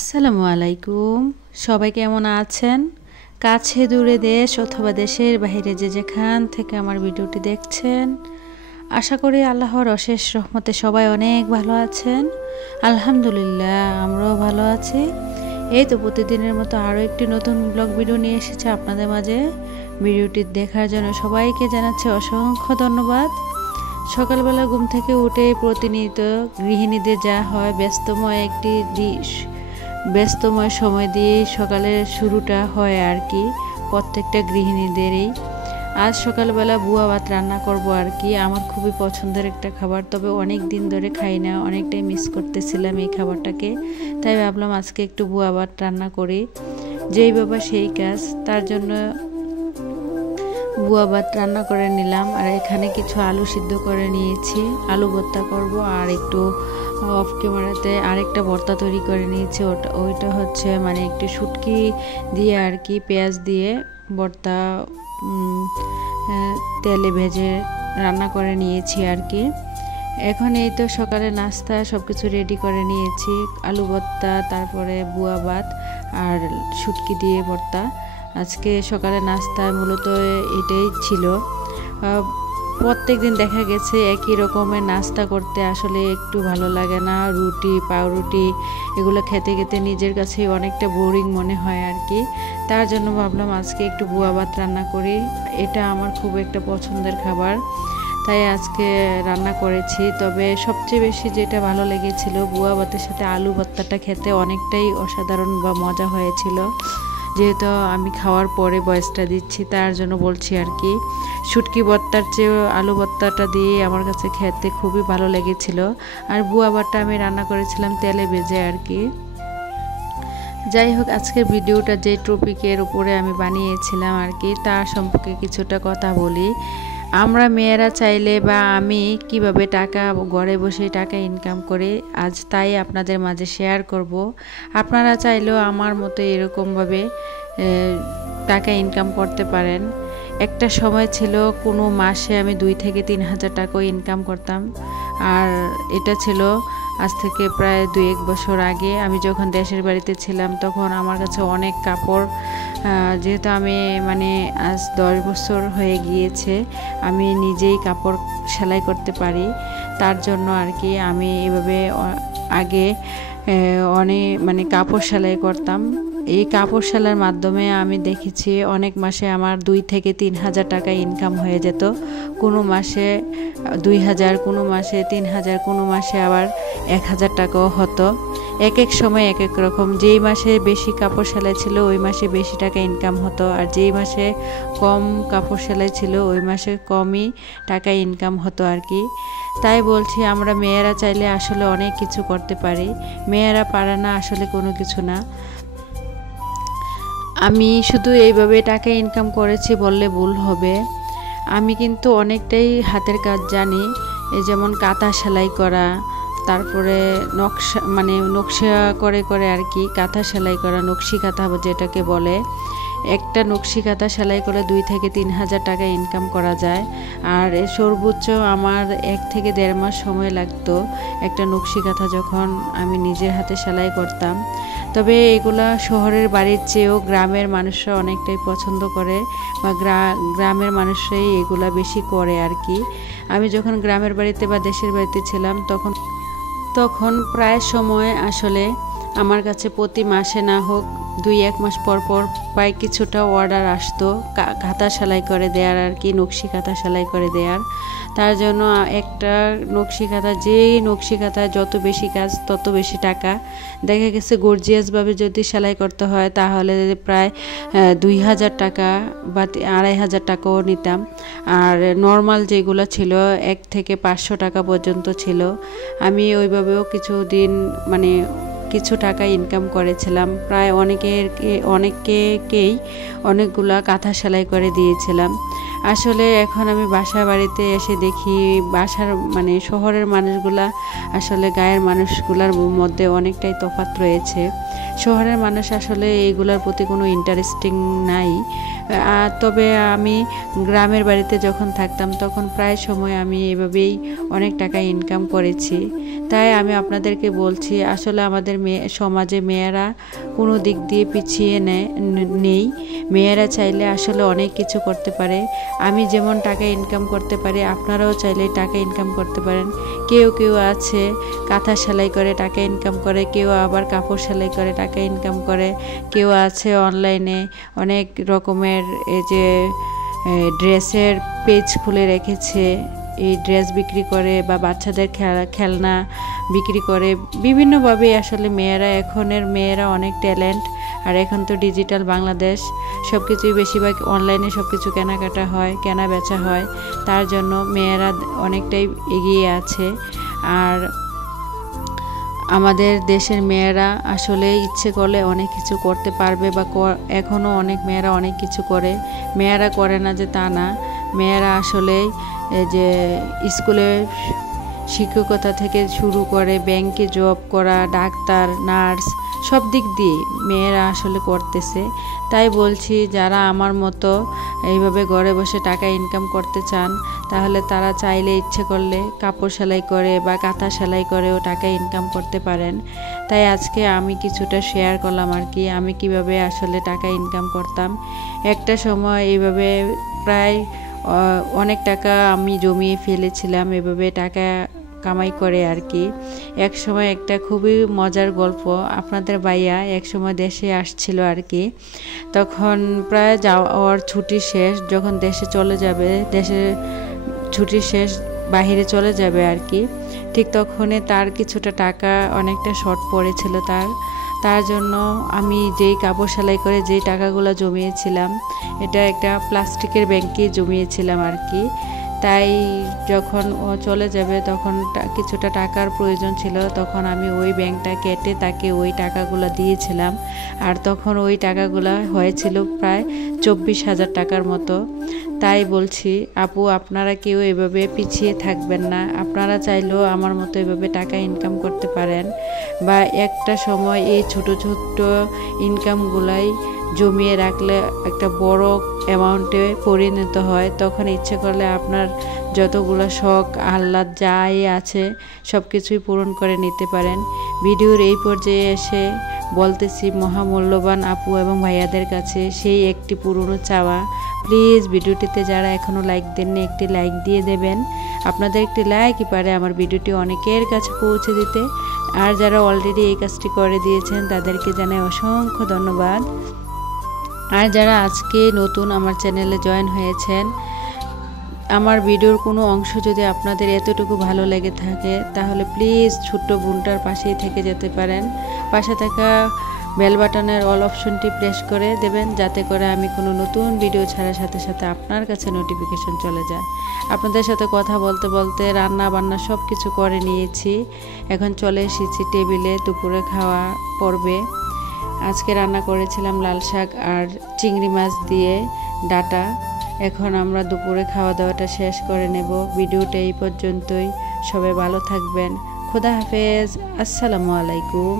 আসসালামু আলাইকুম। সবাই কেমন আছেন? কাছে দূরে দেশ অথবা দেশের বাইরে যে যেখান থেকে আমার ভিডিওটি দেখছেন, আশা করি আল্লাহর অশেষ রহমতে সবাই অনেক ভালো আছেন। আলহামদুলিল্লাহ, আমরাও ভালো আছি। এই তো প্রতিদিনের মতো আরও একটি নতুন ব্লগ ভিডিও নিয়ে এসেছে আপনাদের মাঝে। ভিডিওটি দেখার জন্য সবাইকে জানাচ্ছি অসংখ্য ধন্যবাদ। সকালবেলা ঘুম থেকে উঠে প্রতিনিয়ত গৃহিণীদের যা হয় ব্যস্তময় সময় দিয়ে সকালের শুরুটা হয় আর কি, প্রত্যেকটা গৃহিণীদেরই। আজ সকালবেলা বুয়া ভাত রান্না করব আর কি। আমার খুবই পছন্দের একটা খাবার, তবে অনেক দিন ধরে খাই না, অনেকটাই মিস করতেছিলাম এই খাবারটাকে। তাই ভাবলাম আজকে একটু বুয়া ভাত রান্না করি। যেই বাবা সেই কাজ, তার জন্য বুয়া ভাত রান্না করে নিলাম। আর এখানে কিছু আলু সিদ্ধ করে নিয়েছি, আলু ভর্তা করব। আর একটু অফ ক্যামেরাতে আরেকটা ভর্তা তৈরি করে নিয়েছি। ওইটা হচ্ছে মানে একটু শুটকি দিয়ে আর কি, পেঁয়াজ দিয়ে ভর্তা তেলে ভেজে রান্না করে নিয়েছি আর কি। এখন এই তো সকালে নাস্তা সব কিছু রেডি করে নিয়েছি, আলু ভর্তা, তারপরে বুয়া ভাত আর শুটকি দিয়ে ভর্তা। আজকে সকালে নাস্তা মূলত এটাই ছিল। প্রত্যেক দিন দেখা গেছে একই রকমের নাস্তা করতে আসলে একটু ভালো লাগে না। রুটি, পাউরুটি এগুলো খেতে খেতে নিজের কাছে অনেকটা বোরিং মনে হয় আর কি। তার জন্য ভাবলাম আজকে একটু বুয়া ভাত রান্না করি। এটা আমার খুব একটা পছন্দের খাবার, তাই আজকে রান্না করেছি। তবে সবচেয়ে বেশি যেটা ভালো লেগেছিল, বুয়া ভাতের সাথে আলু ভর্তাটা খেতে অনেকটাই অসাধারণ বা মজা হয়েছিল। যেহেতু আমি খাওয়ার পরে ভয়েসটা দিচ্ছি, তার জন্য বলছি আর কি। শুটকি ভর্তার চেয়ে আলু ভর্তাটা দিয়ে আমার কাছে খেতে খুবই ভালো লেগেছিল। আর বুয়া ভাতটা আমি রান্না করেছিলাম তেলে ভেজে আর কি। যাই হোক, আজকের ভিডিওটা যে টপিকের উপরে আমি বানিয়েছিলাম আর কি, তার সম্পর্কে কিছুটা কথা বলি। আমরা মেয়েরা চাইলে বা আমি কিভাবে টাকা ঘরে বসে টাকা ইনকাম করে, আজ তাই আপনাদের মাঝে শেয়ার করব। আপনারা চাইলেও আমার মতো এরকমভাবে টাকা ইনকাম করতে পারেন। একটা সময় ছিল কোনো মাসে আমি 2 থেকে 3 হাজার টাকাও ইনকাম করতাম। আর এটা ছিল আজ থেকে প্রায় 2-1 বছর আগে। আমি যখন দেশের বাড়িতে ছিলাম তখন আমার কাছে অনেক কাপড়, যেহেতু আমি মানে আজ 10 বছর হয়ে গিয়েছে, আমি নিজেই কাপড় সেলাই করতে পারি। তার জন্য আর কি আমি এভাবে আগে অনেক মানে কাপড় সেলাই করতাম। এই কাপড় সেলাইয়ের মাধ্যমে আমি দেখেছি অনেক মাসে আমার 2 থেকে 3 হাজার টাকা ইনকাম হয়ে যেত। কোনো মাসে 2000, কোনো মাসে 3000, কোনো মাসে আবার 1000 টাকাও হতো। এক এক সময় এক এক রকম। যেই মাসে বেশি কাপড় সেলাই ছিল ওই মাসে বেশি টাকা ইনকাম হতো, আর যেই মাসে কম কাপড় সেলাই ছিল ওই মাসে কমই টাকা ইনকাম হতো আর কি। তাই বলছি, আমরা মেয়েরা চাইলে আসলে অনেক কিছু করতে পারি। মেয়েরা পারে না আসলে কোনো কিছু না। আমি শুধু এইভাবে টাকা ইনকাম করেছি বললে ভুল হবে। আমি কিন্তু অনেকটাই হাতের কাজ জানি। এই যেমন কাঁথা সেলাই করা, তারপরে নকশা করে করে আর কি কাঁথা সেলাই করা, নকশি কাঁথা যেটাকে বলে। একটা নকশি কাঁথা সেলাই করে 2 থেকে 3 হাজার টাকা ইনকাম করা যায়। আর সর্বোচ্চ আমার 1 থেকে 1.5 মাস সময় লাগতো একটা নকশি কাঁথা যখন আমি নিজের হাতে সেলাই করতাম। তবে এগুলা শহরের বাড়ির চেয়েও গ্রামের মানুষরা অনেকটাই পছন্দ করে, বা গ্রামের মানুষরাই এগুলা বেশি করে আর কি। আমি যখন গ্রামের বাড়িতে বা দেশের বাড়িতে ছিলাম তখন প্রায় সময় আসলে আমার কাছে প্রতি মাসে না হোক 2-1 মাস পর পর প্রায় কিছুটা অর্ডার আসতো কাঁথা সেলাই করে দেওয়ার আর কি, নকশি কাঁথা সেলাই করে দেওয়ার। তার জন্য একটা নকশি কাঁথা, যেই নকশি কাঁথা যত বেশি কাজ তত বেশি টাকা। দেখা গেছে গর্জিয়াসভাবে যদি সেলাই করতে হয় তাহলে প্রায় 2000 টাকা বা 2500 টাকাও নিতাম। আর নর্মাল যেগুলো ছিল 1 থেকে 500 টাকা পর্যন্ত ছিল। আমি ওইভাবেও কিছুদিন মানে কিছু টাকা ইনকাম করেছিলাম। প্রায় অনেককেই অনেকগুলা কাঁথা সেলাই করে দিয়েছিলাম। আসলে এখন আমি বাসা বাড়িতে এসে দেখি মানে শহরের মানুষগুলা আসলে গায়ের মানুষগুলার মধ্যে অনেকটাই তফাৎ রয়েছে। শহরের মানুষ আসলে এইগুলার প্রতি কোনো ইন্টারেস্টিং নাই। তবে আমি গ্রামের বাড়িতে যখন থাকতাম তখন প্রায় সময় আমি এভাবেই অনেক টাকা ইনকাম করেছি। তাই আমি আপনাদেরকে বলছি, আসলে আমাদের সমাজে মেয়েরা কোনো দিক দিয়ে পিছিয়ে নেই। মেয়েরা চাইলে আসলে অনেক কিছু করতে পারে। আমি যেমন টাকা ইনকাম করতে পারি, আপনারাও চাইলে টাকা ইনকাম করতে পারেন। কেউ আছে কাঁথা সেলাই করে টাকা ইনকাম করে, কেউ আবার কাপড় সেলাই করে টাকা ইনকাম করে, কেউ আছে অনলাইনে অনেক রকমের এই যে ড্রেসের পেজ খুলে রেখেছে, এই ড্রেস বিক্রি করে বা বাচ্চাদের খেলনা বিক্রি করে। বিভিন্নভাবে আসলে এখনের মেয়েরা অনেক ট্যালেন্ট। আর এখন তো ডিজিটাল বাংলাদেশ, সব কিছুই বেশিরভাগ অনলাইনে সব কিছু কেনাকাটা হয়, কেনা বেচা হয়। তার জন্য মেয়েরা অনেকটাই এগিয়ে আছে। আর আমাদের দেশের মেয়েরা আসলে ইচ্ছে করলে অনেক কিছু করতে পারবে, বা এখনও অনেক মেয়েরা অনেক কিছু করে। মেয়েরা করে না যে তা না, মেয়েরা আসলেই যে স্কুলে শিক্ষকতা থেকে শুরু করে ব্যাংকে জব করা, ডাক্তার, নার্স, সব দিক দিয়ে মেয়েরা আসলে করতেছে। তাই বলছি, যারা আমার মতো এইভাবে ঘরে বসে টাকা ইনকাম করতে চান, তাহলে তারা চাইলে ইচ্ছে করলে কাপড় সেলাই করে বা কাঁথা সেলাই করেও টাকা ইনকাম করতে পারেন। তাই আজকে আমি কিছুটা শেয়ার করলাম আর কি, আমি কিভাবে আসলে টাকা ইনকাম করতাম। একটা সময় এইভাবে প্রায় অনেক টাকা আমি জমিয়ে ফেলেছিলাম এভাবে টাকা কামাই করে আর কি। এক সময় একটা খুবই মজার গল্প, আপনাদের ভাইয়া এক সময় দেশে আসছিল আর কি। তখন প্রায় যাওয়ার ছুটি শেষ, যখন দেশে চলে যাবে, দেশে ছুটি শেষ বাহিরে চলে যাবে আর কি, ঠিক তখনই তার কিছুটা টাকা অনেকটা শর্ট পড়েছিল তার জন্য আমি যেই কাপড় সেলাই করে যেই টাকাগুলো জমিয়েছিলাম, এটা একটা প্লাস্টিকের ব্যাংকে জমিয়েছিলাম আর কি। তাই যখন ও চলে যাবে তখন কিছুটা টাকার প্রয়োজন ছিল, তখন আমি ওই ব্যাংকটা কেটে তাকে ওই টাকাগুলো দিয়েছিলাম। আর তখন ওই টাকাগুলো হয়েছিল প্রায় 24,000 টাকার মতো। তাই বলছি আপু, আপনারা কেউ এভাবে পিছিয়ে থাকবেন না। আপনারা চাইলেও আমার মতো এভাবে টাকা ইনকাম করতে পারেন, বা একটা সময় এই ছোট ছোট ইনকামগুলাই জমিয়ে রাখলে একটা বড় অ্যামাউন্টে পরিণত হয়। তখন ইচ্ছে করলে আপনার যতগুলো শখ আহ্লাদ যাই আছে সব কিছুই পূরণ করে নিতে পারেন। ভিডিওর এই পর্যায়ে এসে বলতেছি, মহামূল্যবান আপু এবং ভাইয়াদের কাছে সেই একটি পুরনো চাওয়া, প্লিজ ভিডিওটিতে যারা এখনও লাইক দেননি একটি লাইক দিয়ে দেবেন। আপনাদের একটি লাইকই পারে আমার ভিডিওটি অনেকের কাছে পৌঁছে দিতে। আর যারা অলরেডি এই কাজটি করে দিয়েছেন তাদেরকে জানাই অসংখ্য ধন্যবাদ। আর যারা আজকে নতুন আমার চ্যানেলে জয়েন হয়েছেন, আমার ভিডিওর কোনো অংশ যদি আপনাদের এতটুকু ভালো লেগে থাকে তাহলে প্লিজ ছোট্ট বোনটার পাশেই থেকে যেতে পারেন। পাশে থাকা বেল বাটনের অল অপশনটি প্রেস করে দেবেন, যাতে করে আমি কোনো নতুন ভিডিও ছাড়ার সাথে সাথে আপনার কাছে নোটিফিকেশন চলে যায়। আপনাদের সাথে কথা বলতে বলতে রান্না বান্না সব কিছু করে নিয়েছি, এখন চলে এসেছি টেবিলে দুপুরে খাওয়া পর্বে। আজকে রান্না করেছিলাম লাল শাক আর চিংড়ি মাছ দিয়ে ডাটা। এখন আমরা দুপুরে খাওয়া দাওয়াটা শেষ করে নেব। ভিডিওটা এই পর্যন্তই, সবাই ভালো থাকবেন। খোদা হাফেজ, আসসালামু আলাইকুম।